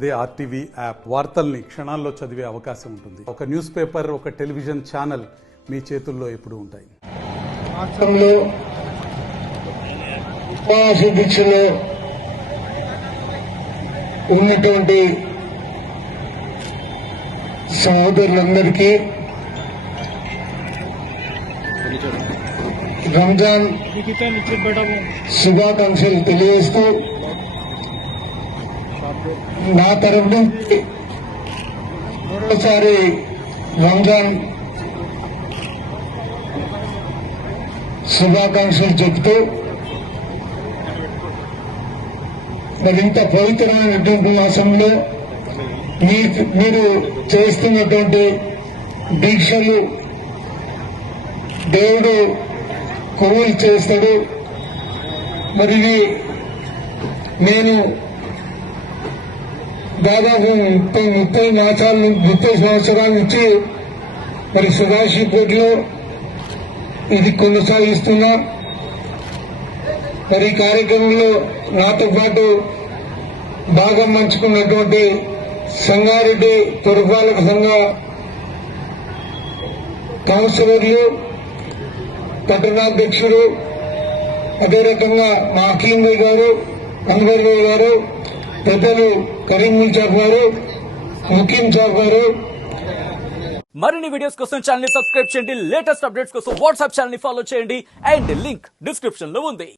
అదే RTV app వార్తల్ని క్షణాల్లో చదివే అవకాశం ఉంటుంది. ఒక న్యూస్ పేపర్, ఒక టెలివిజన్ ఛానల్ మీ చేతుల్లో ఎప్పుడూ ఉంటాయి. రాష్ట్రంలో ఉపవాస దీక్షలో ఉన్నటువంటి సహోదరులందరికీ రంజాన్ శుభాకాంక్షలు తెలియజేస్తూ నా తరఫు నుంచి మరోసారి రంజాన్ శుభాకాంక్షలు చెప్తూ మరింత పవిత్రమైనటువంటి మాసంలో మీరు చేస్తున్నటువంటి దీక్షలు దేవుడు కొవ్వులు చేస్తాడు. మరి నేను దాదాపు 30 సంవత్సరాల నుంచి మరి సుభాషిపేటలో ఇది కొనసాగిస్తున్నా. మరి ఈ కార్యక్రమంలో నాతో పాటు భాగం పంచుకున్నటువంటి సంగారెడ్డి పురపాలక సంఘ కౌన్సిలర్లు, పట్టణాధ్యక్షుడు, అదే రకంగా మా హకీం భాయ్ గారు, అన్వర్ భాయ్ గారు, పెద్దలు కరీముల్ సాబ్ గారు, ముకీం సాబ్ గారు. మరిన్ని వీడియోస్ కోసం ఛానల్ ని సబ్స్క్రైబ్ చేయండి. లేటెస్ట్ అప్డేట్స్ కోసం వాట్సాప్ ఛానల్ ని ఫాలో చేయండి. అండ్ లింక్ డిస్క్రిప్షన్ లో ఉంది.